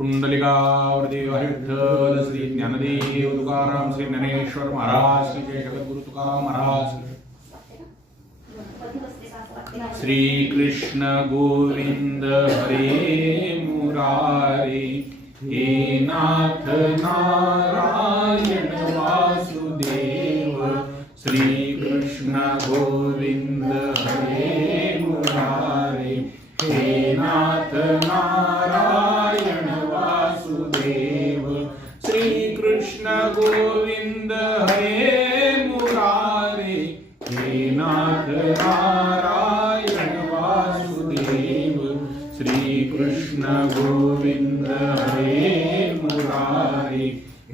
कुंडलिकावृती विठ्ठल श्री ज्ञानदेव तुकाराम श्री ज्ञानेश्वर महाराज श्री जय जगद्गुरु तुकाराम महाराज श्री कृष्ण गोविंद हरे मुरारी हे नाथ नारायण वासुदेव। श्री कृष्ण गोविंद हे नाथ नारायण वासुदेव श्री कृष्ण गोविंद हरे मुरारे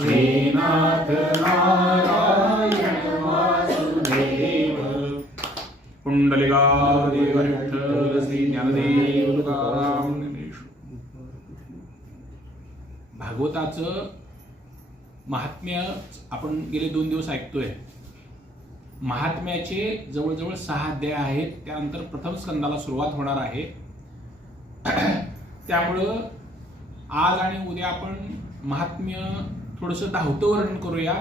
हे नाथ नारायण वासुदेव श्री ज्ञानदेव भागवताचं महात्म्य आपण गेले दोन दिवस ऐकतोय. महात्म्याचे जवळजवळ सहा अध्याय आहेत. त्यानंतर प्रथम स्कंदाला सुरुवात होणार आहे. त्यामुळं आज आणि उद्या आपण महात्म्य थोडंसं धावतं वर्णन करूया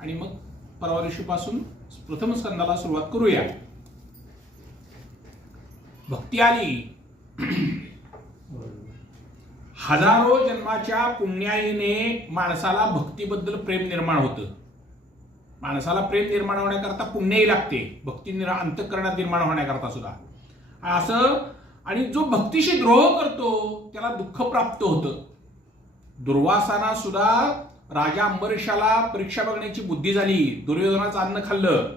आणि मग परवा दिवशीपासून प्रथम स्कंदाला सुरुवात करूया. भक्ती आली. हजारो जन्माच्या पुण्याईने माणसाला भक्तीबद्दल प्रेम निर्माण होतं. माणसाला प्रेम निर्माण होण्याकरता पुण्यही लागते. भक्ती निरा अंतकरणात निर्माण होण्याकरता सुद्धा. असं आणि जो भक्तीशी द्रोह करतो त्याला दुःख प्राप्त होतं. दुर्वासाना सुद्धा राजा अंबरीशाला परीक्षा बघण्याची बुद्धी झाली. दुर्योधनाचं अन्न खाल्लं.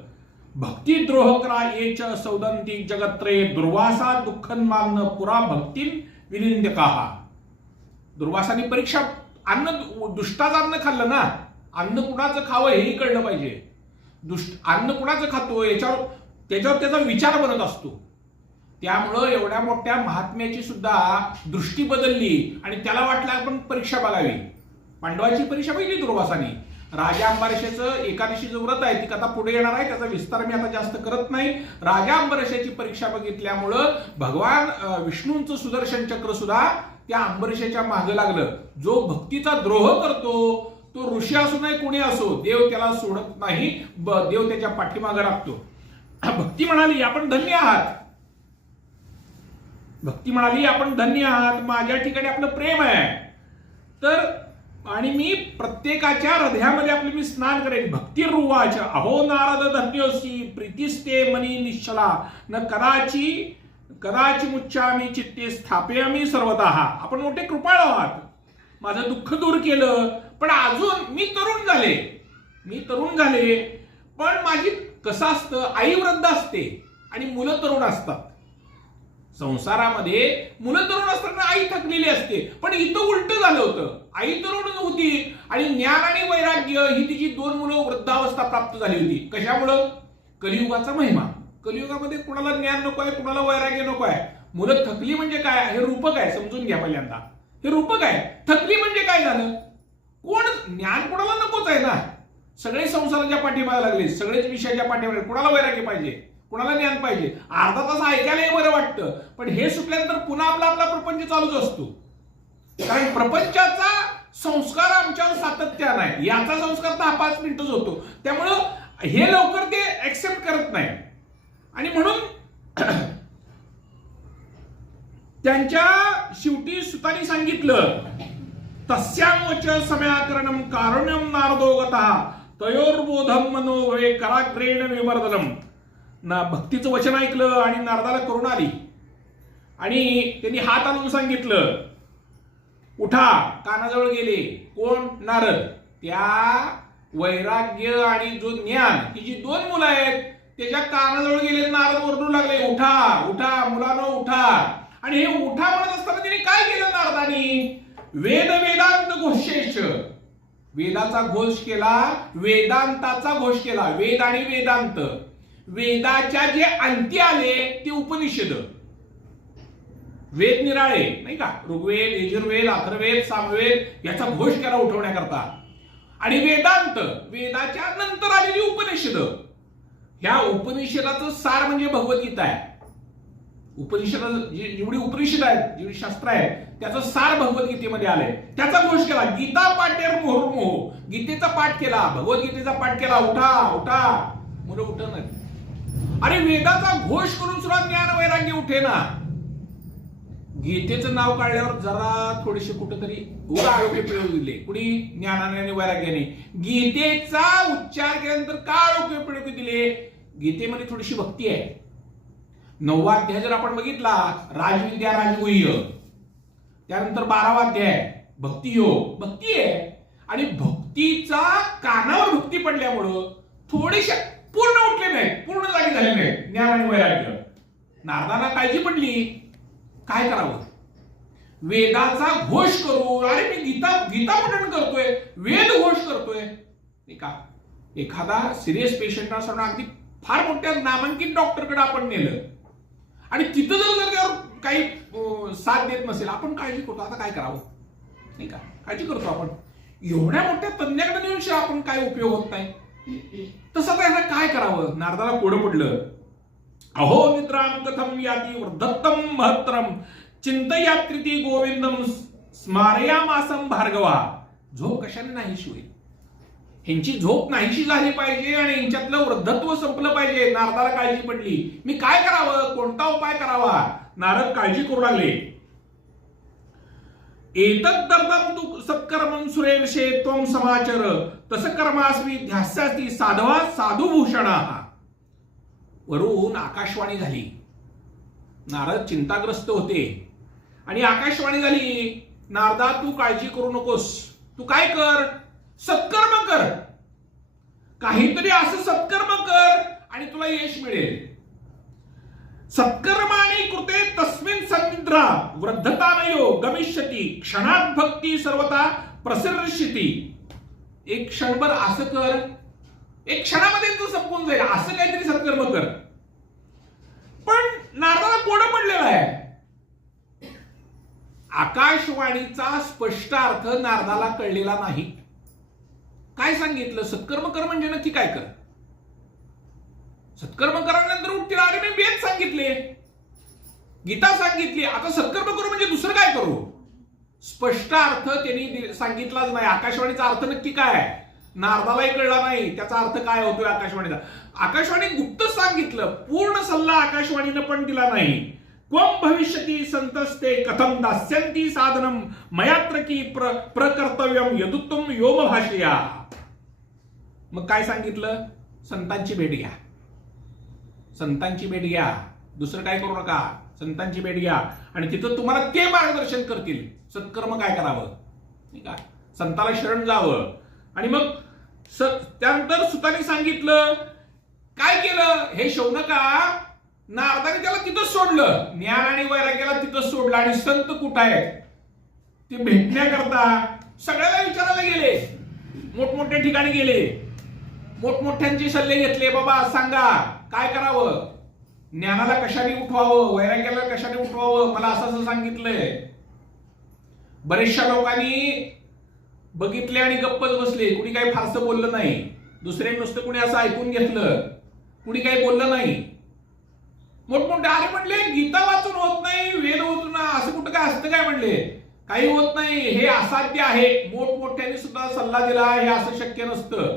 भक्ती द्रोह करा येच सौदंती जगत्रे. दुर्वासा दुःखन मागणं पुरा भक्तीन विनिंदकाहा दुर्वासाने परीक्षा अन्न दुष्टाचं अन्न खाल्लं ना? अन्न कुणाचं खावं हेही कळलं पाहिजे. दुष्ट अन्न कुणाचं खातो याच्यावर त्याच्यावर त्याचा विचार बनत असतो. त्यामुळं एवढ्या मोठ्या महात्म्याची सुद्धा दृष्टी बदलली आणि त्याला वाटलं आपण परीक्षा बघावी. पांडवाची परीक्षा पहिली दुर्वासाने. राजा अंबारशाचं एकादशीचं व्रत आहे ती कथा पुढे येणार आहे त्याचा विस्तार मी आता जास्त करत नाही. राजा अंबरशेची परीक्षा बघितल्यामुळं भगवान विष्णूंचं सुदर्शन चक्र सुद्धा त्या अंबरशेच्या मागे लागलं. जो भक्तीचा द्रोह करतो तो ऋषी असो नाही कोणी असो देव त्याला सोडत नाही देव त्याच्या पाठीमागे राखतो. भक्ती म्हणाली आपण धन्य आहात. भक्ती म्हणाली आपण धन्य आहात माझ्या ठिकाणी आपलं प्रेम आहे. तर आणि मी प्रत्येकाच्या हृदयामध्ये आपले मी स्नान करेन. भक्ती रुवाच अहो नारद धन्योसी प्रीतिस्ते मनी निश्चला न कदाची कदाची मुच्चामी चित्ते स्थापयामी सर्वतः. आपण मोठे कृपाळ आहात. माझं दुःख दूर केलं पण अजून मी तरुण झाले. मी तरुण झाले पण माझी कसं असतं आई वृद्ध असते आणि मुलं तरुण असतात. संसारामध्ये मुलं तरुण असताना आई थकलेली असते पण इथं उलट झालं होतं. आई तरुण होती आणि ज्ञान आणि वैराग्य ही तिची दोन मुलं वृद्धावस्था प्राप्त झाली होती. कशामुळं? कलियुगाचा महिमा. कलियुगामध्ये कुणाला ज्ञान नको आहे कुणाला वैराग्य नको आहे? मुलं थकली म्हणजे काय? हे रूपक आहे समजून घ्या पहिल्यांदा. हे रूपक आहे. थकली म्हणजे काय झालं? कोण ज्ञान कोणाला नकोच आहे ना सगळे संसाराच्या पाठीमागे लागले सगळेच विषयाच्या पाठीमागे कोणाला वैराग्य पाहिजे? कोणाला ज्ञान पाहिजे? अर्धा तास ऐकायलाही बरं वाटतं. पण हे सुटल्यानंतर पुन्हा आपला आपला प्रपंच चालूच असतो. कारण प्रपंचाचा संस्कार आमच्यावर सातत्यानं आहे याचा संस्कार दहा पाच मिनिटच होतो. त्यामुळं हे लवकर ते ऍक्सेप्ट करत नाही. आणि म्हणून त्यांच्या शेवटी सुतानी सांगितलं तस्यामोच समयाकरणम कारुण्यम नारदोगत तयोर्बोधम मनोभवे कराग्रेण विमर्दनम ना भक्तीचं वचन ऐकलं आणि नारदाला करुण आली. आणि त्यांनी हात आणून सांगितलं उठा कानाजवळ गेले. कोण? नारद. त्या वैराग्य आणि जो ज्ञान ही जी दोन मुलं आहेत त्याच्या कानाजवळ गेले नारद ओरडू लागले उठा उठा मुलानो उठा. आणि हे उठा म्हणत असताना त्यांनी काय केलं नारदानी? वेद वेदांत घोषेश. वेदाचा घोष केला वेदांताचा घोष केला. वेद आणि वेदांत. वेदाच्या जे अंती आले ते उपनिषद. वेद निराळे नाही का? ऋग्वेद यजुर्वेद अथर्वेद सामवेद याचा घोष केला उठवण्याकरता. आणि वेदांत वेदाच्या नंतर आलेली उपनिषद. ह्या उपनिषदाचं सार म्हणजे भगवद्गीता आहे. उपनिषद जी- जेवढी उपनिषद आहेत जेवढी शास्त्र आहेत त्याचं सार भगवद्गीतेमध्ये आलंय. त्याचा घोष केला गीता पाटेर मोहर मोह. गीतेचा पाठ केला भगवद्गीतेचा पाठ केला उठा उठा. मुलं उठत अरे वेदाचा घोष करून सुद्धा ज्ञान वैराग्य उठेना. गीतेचं नाव काढल्यावर जरा थोडेसे कुठेतरी उगा आरोग्य पिळवून दिले. कुणी ज्ञानाने आणि वैराग्याने. गीतेचा उच्चार केल्यानंतर का आरोग्य पिळवून दिले? गीतेमध्ये थोडीशी भक्ती आहे. नववा अध्याय जर आपण बघितला राजविद्या राजगुह्य. त्यानंतर बारावा अध्याय भक्ती योग. भक्ती आहे. आणि भक्तीचा कानावर भक्ती पडल्यामुळं थोडेसे पूर्ण उठले नाही पूर्ण जागी झाले नाही ज्ञान आणि वैराग्य. नारदांना काळजी पडली. काय करावं? वेदाचा घोष करू अरे मी गीता गीता पठण करतोय वेद घोष करतोय. का? एखादा सिरियस पेशंट असताना अगदी फार मोठ्या नामांकित डॉक्टरकडे आपण नेलं. आणि तिथं जर जर त्यावर काही साथ देत नसेल आपण काळजी करतो. आता काय करावं? नाही का? काळजी करतो आपण. एवढ्या मोठ्या तज्ञाकडे नेऊन शिवाय आपण काय उपयोग होत नाही? तसं त्यांना काय करावं? नारदाला कोडं पडलं. अहो निद्राम कथम याती वृद्धत्तम महत्तरम. चिंतयात्रिती गोविंदम स्मारयामासम भार्गवा. झोप कशाने नाही होईल ह्यांची झोप नाहीशी झाली पाहिजे आणि यांच्यातलं वृद्धत्व संपलं पाहिजे. नारदाला काळजी पडली. मी काय करावं? कोणता उपाय करावा? नारद काळजी करू लागले. एतत् दर्दम तू सत्कर्मं सुरेशे त्वं समाचर। तस कर्मास्वी ध्यास्यास्ती साधवा साधुभूषणा। वरून आकाशवाणी झाली. नारद चिंताग्रस्त होते. आणि आकाशवाणी झाली नारदा तू काळजी करू नकोस. तू काय कर? सत्कर्म कर. काहीतरी असं सत्कर्म कर आणि तुला यश मिळेल. सत्कर्माने कृते तस्मिन सन्निद्रा वृद्धतानयो गमिष्यती क्षणात भक्ती सर्वता प्रसरशिती. एक क्षणभर असं कर. एक क्षणामध्ये तू संपून जाईल. असं काहीतरी सत्कर्म कर. पण नारदाला कोडं पडलेलं आहे. आकाशवाणीचा स्पष्ट अर्थ नारदाला कळलेला नाही. काय सांगितलं? सत्कर्म कर म्हणजे नक्की काय कर? सत्कर्म करानंतर उठतील अरे मी वेद सांगितले. गीता सांगितली. आता सत्कर्म करू म्हणजे दुसरं काय करू? स्पष्ट अर्थ त्यांनी सांगितलाच नाही. आकाशवाणीचा अर्थ नक्की काय आहे? नारदालाही कळला नाही. त्याचा अर्थ काय होतोय आकाशवाणीचा? आकाशवाणी गुप्त सांगितलं. पूर्ण सल्ला आकाशवाणीनं पण दिला नाही. क्वम भविष्यती संतस्ते कथम दास्यंती साधनम मयात्र की प्र प्रकर्तव्यम यदुत्तम योम भाषया मग काय सांगितलं? संतांची भेट घ्या. संतांची भेट घ्या. दुसरं काय करू नका? संतांची भेट घ्या. आणि तिथं तुम्हाला ते मार्गदर्शन करतील. सत्कर्म काय करावं? नाही का? संताला शरण जावं. आणि मग स- त्यानंतर सुताने सांगितलं काय केलं? हे शौनका नारदाने त्याला तिथंच सोडलं. ज्ञान आणि वैराग्याला तिथंच सोडलं. आणि संत कुठं आहेत? ते भेटण्याकरता सगळ्याला विचारायला गेले. मोठमोठ्या ठिकाणी गेले. मोठमोठ्यांचे सल्ले घेतले बाबा सांगा काय करावं? ज्ञानाला कशाने उठवावं? वैराग्याला कशाने उठवावं? मला असं असं सांगितलंय. बरेचशा लोकांनी बघितले आणि गप्पच बसले. कुणी काही फारसं बोललं नाही. दुसरे नुसतं कुणी असं ऐकून घेतलं. कुणी काही बोललं नाही. मोठमोठे अरे म्हणले गीता वाचून होत नाही वेद होत ना असं कुठं काय असतं काय म्हणले? काही होत नाही. हे असाध्य आहे. मोठमोठ्यांनी सुद्धा सल्ला दिला हे असं शक्य नसतं.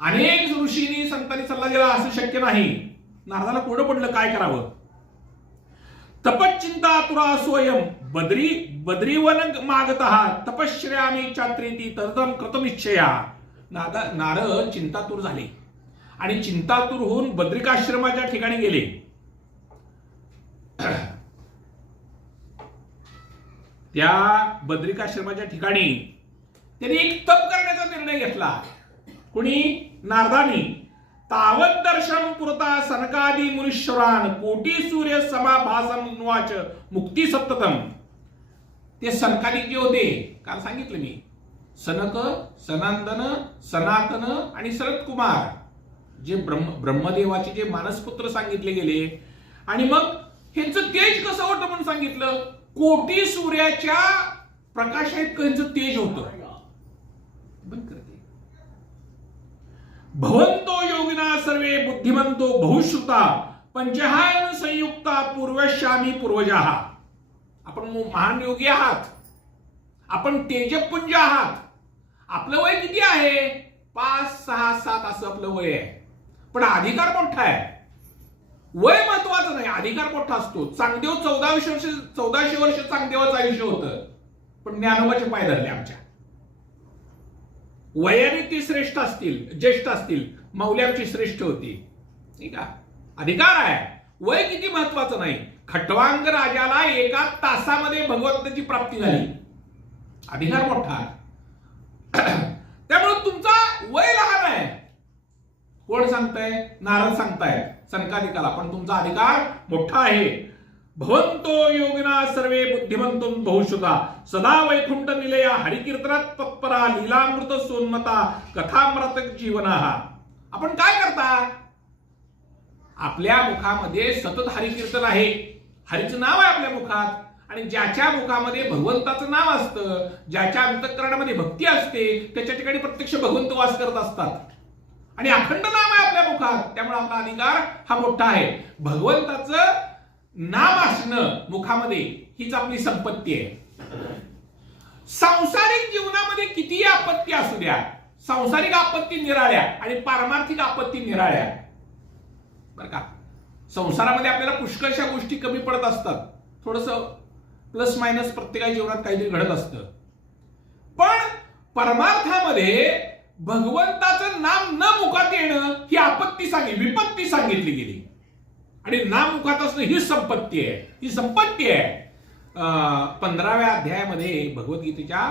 अनेक ऋषींनी संतांनी सल्ला दिला असं शक्य नाही. नारदाला कोडं पडलं काय करावं? तपश्चिंता तुरा स्वयं बद्री बद्रीवन मागत तपश्रयामी चात्रेती तदम कृतमिच्छया. नादा नारद चिंतातूर झाले. आणि चिंतातूर होऊन बद्रिकाश्रमाच्या ठिकाणी गेले. त्या बद्रिकाश्रमाच्या ठिकाणी त्यांनी एक तप करण्याचा निर्णय घेतला. कुणी? नारदानी तावत दर्शन पुरता सनकादी मुनीश्वरान कोटी सूर्य समाभासन वाच मुक्ती सप्ततम. ते सनकादी जे होते काल सांगितलं मी. सनक सनांदन सनातन आणि शरद कुमार जे ब्रह्म ब्रह्मदेवाचे जे मानसपुत्र सांगितले गेले. आणि मग ह्यांचं तेज कसं होतं म्हणून सांगितलं? कोटी सूर्याच्या प्रकाशात ह्यांचं तेज होतं. भवंतो योगिना सर्वे बुद्धिमंतो बहुश्रुता पंचहायन संयुक्ता पूर्वश्यामी पूर्वजा। आपण महान योगी आहात। आपण तेजपुंज आहात। आपलं वय किती आहे? पाच सहा सात असं आपलं वय आहे. पण अधिकार मोठा आहे. वय महत्वाचं नाही अधिकार मोठा असतो. चांगदेव चौदाशे वर्ष चौदाशे वर्ष चांगदेवाचं आयुष्य होतं. पण ज्ञानोबाचे पाय धरले आमच्या. वयाने ती श्रेष्ठ असतील ज्येष्ठ असतील मौल्यांची श्रेष्ठ होती. ठीक आहे? अधिकार आहे. वय किती महत्वाचं नाही. खटवांग राजाला एका तासामध्ये भगवंताची प्राप्ती झाली. अधिकार मोठा त्यामुळे तुमचा वय लहान आहे. कोण सांगताय? नारद सांगताय संकालिकाला पण तुमचा अधिकार मोठा आहे. भवंतो योगिना सर्वे बुद्धिमंतुम बहुशुता सदा वैकुंठ निलया हरिकीर्तनात तत्परा लीलामृत सोन्मता कथामृत जीवना आपण काय करता? आपल्या मुखामध्ये सतत हरिकीर्तन आहे. हरीचं नाव आहे आपल्या मुखात. आणि ज्याच्या मुखामध्ये भगवंताचं नाव असतं ज्याच्या अंतकरणामध्ये भक्ती असते त्याच्या ठिकाणी प्रत्यक्ष भगवंत वास करत असतात. आणि अखंड नाम आहे आपल्या मुखात. त्यामुळे आपला अधिकार हा मोठा आहे. भगवंताचं नाम असणं मुखामध्ये हीच आपली संपत्ती आहे. सांसारिक जीवनामध्ये कितीही आपत्ती असू द्या सांसारिक आपत्ती निराळ्या आणि पारमार्थिक आपत्ती निराळ्या. बरं का? संसारामध्ये आपल्याला पुष्कळशा गोष्टी कमी पडत असतात. थोडस प्लस मायनस प्रत्येकाच्या जीवनात काहीतरी घडत असतं. पण परमार्थामध्ये भगवंताचं नाम न मुखात येणं ही आपत्ती सांगितली विपत्ती सांगितली गेली. आणि नाम मुखात असणं ही संपत्ती आहे. ही संपत्ती आहे. पंधराव्या अध्यायामध्ये भगवद्गीतेच्या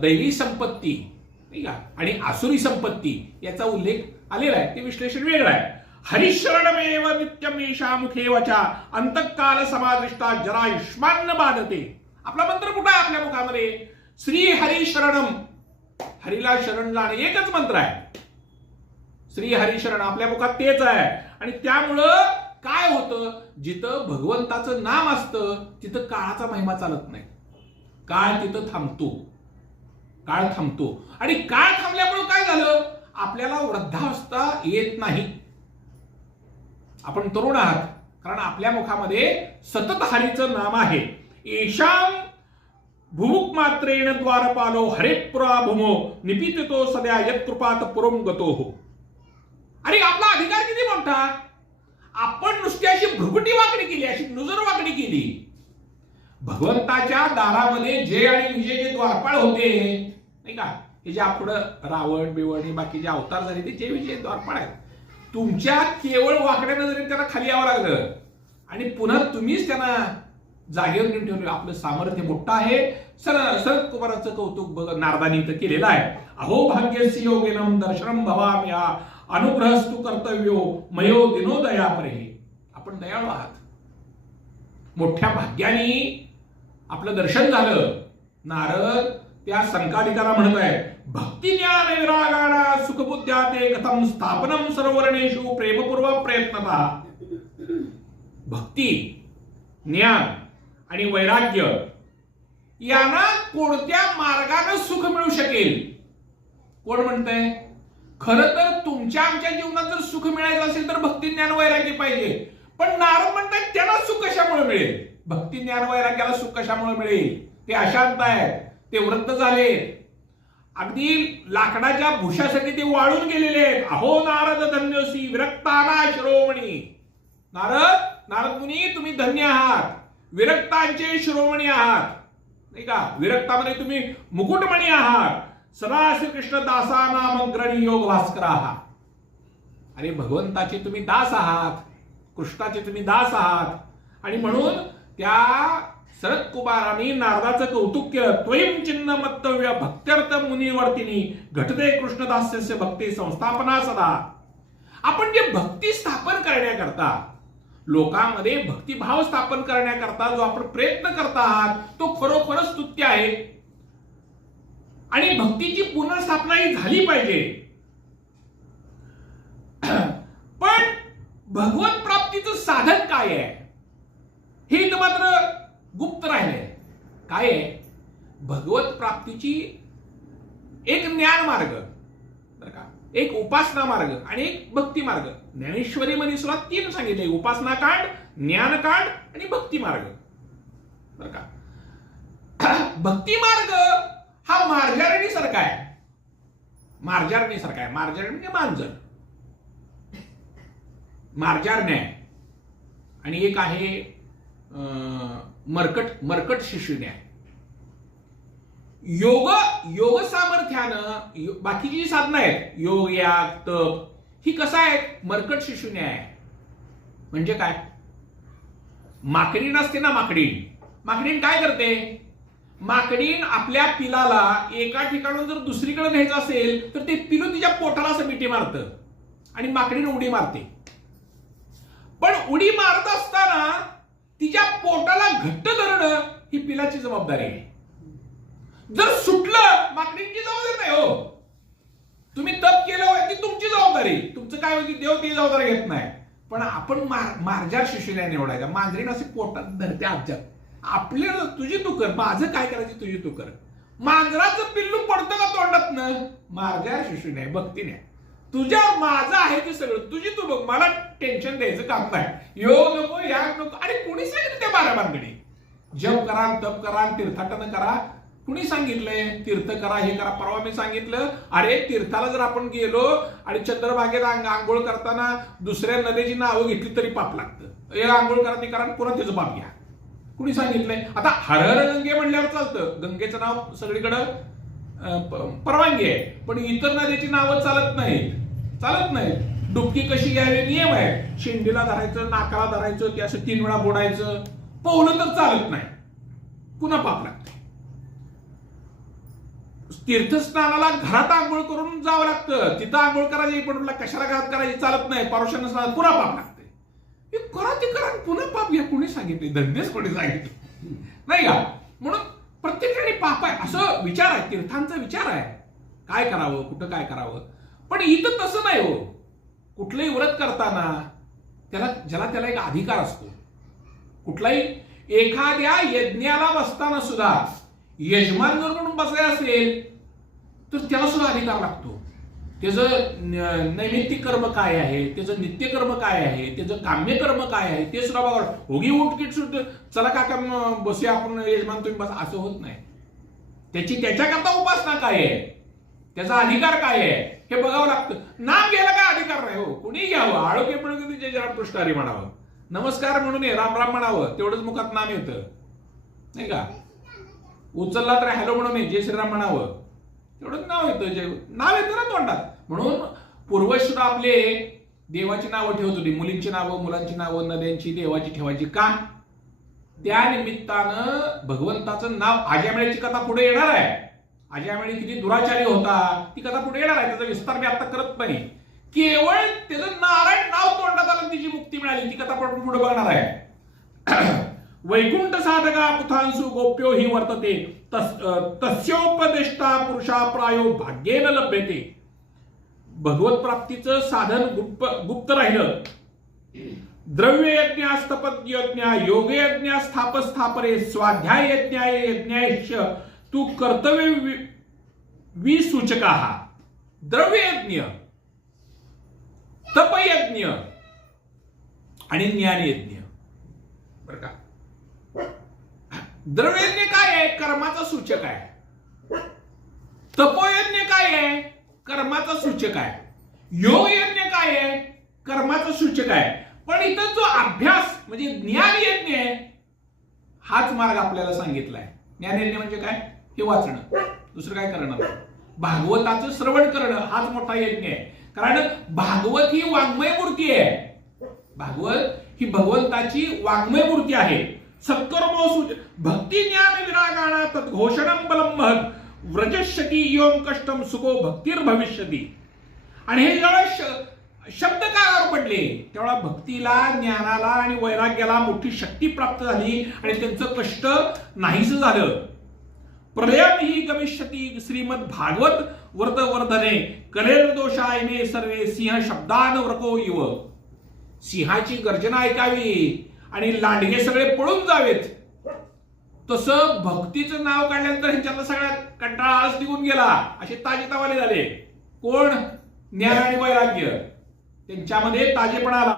दैवी संपत्ती नाही का आणि आसुरी संपत्ती याचा उल्लेख आलेला आहे. ते विश्लेषण वेगळं आहे. हरिशरणमेव नित्यम ईशा मुखे वचा अंतकाल समादृष्टा जरायुष्मान बाधते. आपला मंत्र कुठं आहे आपल्या मुखामध्ये? श्री हरिशरणम हरिला शरण जाणे एकच मंत्र आहे. श्री हरिशरण आपल्या मुखात तेच आहे. आणि त्यामुळं काय होतं? जिथं भगवंताचं नाम असतं तिथं काळाचा महिमा चालत नाही. काळ तिथं थांबतो. काळ थांबतो. आणि काळ थांबल्यामुळं काय झालं? आपल्याला वृद्धावस्था येत नाही. आपण तरुण आहात कारण आपल्या मुखामध्ये सतत हरीचं नाम आहे. येशाम भूक मात्रेण द्वारपालो हरेपुरा भूमो निपितो सध्या यत्कृपात पुरम गतो। हो अरे आपला अधिकार किती मोठा आपण नुसती अशी भ्रुकुटी वाकडी केली अशी नुजर वाकडी केली. भगवंताच्या दारामध्ये जे आणि विजय जे द्वारपाळ होते नाही का? हे जे आपण रावण बिवण हे बाकीचे अवतार झाले ते जे विजय द्वारपाळ आहेत. तुमच्या केवळ वाकड्या नजरेने त्यांना खाली यावं लागलं. आणि पुन्हा तुम्हीच त्यांना जागेवर नेऊन ठेवले. आपलं सामर्थ्य मोठं आहे. सर शरद कुमाराचं कौतुक बघ नारदानी इथं केलेलं आहे. अहो भाग्यसी योगेनम दर्शनम भवाम्या अनुग्रहस्तु कर्तव्यो मयो दिनोदया परे आपण दयाळू आहात. मोठ्या भाग्याने आपलं दर्शन झालं. नारद त्या संकालिकाला म्हणत आहे भक्ती ज्ञान सुखबुद्ध्या ते कथम स्थापनम सर्वर्णेशु प्रेमपूर्वक प्रयत्नता. भक्ती ज्ञान आणि वैराग्य यांना कोणत्या मार्गाने सुख मिळू शकेल? कोण म्हणतंय? खरं तर तुमच्या आमच्या जीवनात जर सुख मिळायचं असेल तर भक्ती ज्ञान वैराग्य पाहिजे. पण नारद म्हणतात त्यांना सुख कशामुळे मिळेल? भक्ती ज्ञान वैराग्याला सुख कशामुळे मिळेल? ते अशांत आहेत. ते वृत्त झाले. अगदी लाकडाच्या भुशासाठी ते वाळून गेलेले आहेत. अहो नारद धन्योसी विरक्ताना शिरोमणी. नारद नारद मुनी तुम्ही धन्य आहात. विरक्तांचे शिरोमणी आहात. नाही का? विरक्तामध्ये तुम्ही मुकुटमणी आहात. सदा श्रीकृष्ण दासा नाम अग्रणी योग भास्कर आहात अरे भगवंताचे तुम्ही दास आहात. कृष्णाचे तुम्ही दास आहात. आणि म्हणून त्या शरद कुमारांनी नारदाचं कौतुक केलं त्वयं चिन्ह मत्तव्य भक्त्यर्थ मुनिवर्तिनी घटते कृष्णदास्यस्य भक्ती संस्थापना सदा. आपण जे भक्ती स्थापन करण्याकरता लोकांमध्ये भक्तिभाव स्थापन करण्याकरता जो आपण प्रयत्न करत आहात तो खरोखरच स्तुत्य आहे. आणि भक्तीची पुनर्स्थापना ही झाली पाहिजे. पण भगवत प्राप्तीचं साधन काय आहे? हे तर मात्र गुप्त राहिले काय आहे? भगवत प्राप्तीची एक ज्ञान मार्ग बरं का? एक उपासना मार्ग आणि एक भक्ती मार्ग. ज्ञानेश्वरी मध्ये सुद्धा तीन सांगितले. उपासना कांड ज्ञान कांड आणि भक्ती मार्ग. बरं का? भक्ती मार्ग हा मार्जारणी सारखा आहे. मार्जारणी सारखा आहे. मार्जारणी म्हणजे मांजर. मार्जारणी आहे आणि एक आहे अं, मरकट मरकट शिशु योग योग सामर्थ्यानं यो- बाकीची जी साधनं आहेत योग याग तप ही कसं आहे मरकट शिशु आहे. म्हणजे काय? माकडीण असते ना माकडीण. माकडीण काय करते? माकडीण आपल्या पिलाला एका ठिकाणून जर दुसरीकडे न्यायचं असेल तर ते पिलू तिच्या पोटाला असं मिठी मारतं. आणि माकडीण उडी मारते. पण उडी मारत असताना तिच्या पोटाला घट्ट धरणं ही पिलाची जबाबदारी आहे. जर सुटलं माकडींची जबाबदारी नाही हो. तुम्ही तप केलं होय ती तुमची जबाबदारी. तुमचं काय होती देव ती जबाबदारी घेत नाही. पण आपण मार मार्जार शिशुल्या निवडायचा. मांजरीन असे पोटात धरते आमच्यात. आपल्याला तुझी तू कर. माझं काय करायची तुझी तू कर. मांजराचं पिल्लू पडतं का तोंडात मार्जार शिशु नाही भक्ती नाही तुझ्या माझं आहे ते सगळं. तुझी तू बघ मला टेन्शन द्यायचं काम नाही. योग नको या नको. अरे कोणी सांगितलं त्या बारा बांधणी जप करा तप करा तीर्थाटन करा. कुणी सांगितलंय? तीर्थ करा हे करा. परवा मी सांगितलं अरे तीर्थाला जर आपण गेलो आणि चंद्रभागेत आंघोळ करताना दुसऱ्या नदीची नावं घेतली तरी पाप लागतं. एक आंघोळ करा ती करा पुन्हा त्याचं पाप घ्या. कुणी सांगितलंय? आता हर हर गंगे म्हणल्यावर चालतं. गंगेचं नाव सगळीकडं परवानगी आहे. पण इतर नदीची नावं चालत नाहीत. चालत नाही. डुबकी कशी घ्यावी? नियम आहे. शेंडीला धरायचं नाकाला धरायचं ते असं तीन वेळा बोडायचं. पोहलं तर चालत नाही. पुन्हा पाप लागते. तीर्थस्नानाला घरात आंघोळ करून जावं लागतं. तिथं आंघोळ करायची पण तुला कशाला घरात करायची? चालत नाही. पारोशानं स्नान पुन्हा पाप लागते. हे करा ते करा पुन्हा पाप. घ्या कोणी सांगितले? धंदेच कोणी सांगितले? नाही का? म्हणून प्रत्येकाने पाप आहे. असं विचार आहे. तीर्थांचा विचार आहे. काय करावं? कुठं काय करावं? पण इथं तसं नाही हो. कुठलंही व्रत करताना त्याला ज्याला त्याला एक अधिकार असतो. कुठलाही एखाद्या यज्ञाला बसताना सुद्धा यजमान जर म्हणून बसाय असेल तर त्याला सुद्धा अधिकार लागतो. त्याचं न- नैमित्तिक कर्म काय आहे त्याचं नित्यकर्म काय आहे त्याचं काम्यकर्म काय आहे ते सुद्धा बघा होगी उठकीट सुद्धा चला काका म, बसूया आपण यजमान तुम्ही बस असं होत नाही. त्याची त्याच्याकरता उपासना काय आहे? त्याचा अधिकार काय आहे? हे बघावं लागतं. नाम घ्यायला काय अधिकार नाही हो. कुणी घ्यावं? आळोके म्हणून जय जरा पृष्ठारी म्हणावं. नमस्कार म्हणून राम राम म्हणावं. तेवढंच मुखात नाम येतं. नाही का? उचलला तर हॅलो म्हणून जय श्रीराम म्हणावं. तेवढंच नाव येतं जय नाव येतं ना तोंडात. म्हणून पूर्वश्रुत आपले देवाची नावं ठेवत होती. मुलींची नावं मुलांची नावं नद्यांची देवाची ठेवायची का? त्या निमित्तानं भगवंताचं नाव आज्यामेळीची कथा पुढे येणार आहे. आज्यामेळी किती दुराचारी होता ती कथा पुढे येणार आहे त्याचा विस्तार मी आता करत नाही. केवळ त्याचं नारायण नाव तोंडात आलं तिची मुक्ती मिळाली ती कथा आपण पुढे बघणार आहे. वैकुंठ साधका पुथांसु गोप्यो ही वर्तते तस तस्योपदेष्टा पुरुषा प्रायो भाग्येन लभ्यते. भगवत प्राप्तीचं साधन गुप्त गुप्त राहिलं. द्रव्य यज्ञ स्तपत यज्ञ योग यज्ञ स्वाध्याय यज्ञाय यज्ञाय तू कर्तव्य वि- सूचक द्रव्ययज्ञ तपयज्ञ आणि ज्ञान यज्ञ का? द्रव्यज्ञ काय आहे? कर्माचा सूचक आहे. तपोयज्ञ काय आहे? कर्माचा सूचक आहे. योग यज्ञ काय आहे? कर्माचा सूचक आहे. पण इथं जो अभ्यास म्हणजे ज्ञान यज्ञ आहे हाच मार्ग आपल्याला सांगितलाय. ज्ञानयज्ञ म्हणजे काय? हे वाचणं. दुसरं काय करणं भागवताचं श्रवण करणं हाच मोठा यज्ञ आहे. कारण भागवत ही वाङ्मय मूर्ती आहे. भागवत ही भगवंताची वाङ्मय मूर्ती आहे. सत्कर्मो भक्ती ज्ञान विरागाणा तद्घोषणम बलम महत. व्रजशती योम कष्टम सुखो भक्तीर भविष्यती आणि हे जेव्हा शब्द काळावर पडले तेव्हा भक्तीला ज्ञानाला आणि वैराग्याला मोठी शक्ती प्राप्त झाली आणि त्यांचं कष्ट नाहीस झालं. प्रलयम ही गमिष्यति श्रीमद भागवत व्रत वर्धने कलेर दोषायने सर्वे सिंह शब्दान व्रको इव। सिंहाची गर्जना ऐकावी आणि लांडगे सगळे पळून जावेत. तसं भक्तीचं नाव काढल्यानंतर ह्यांच्यातला सगळ्यात कंटाळा आळस निघून गेला. असे ताजेतावाले झाले. कोण? ज्ञान आणि वैराग्य. त्यांच्यामध्ये ताजेपणा आला.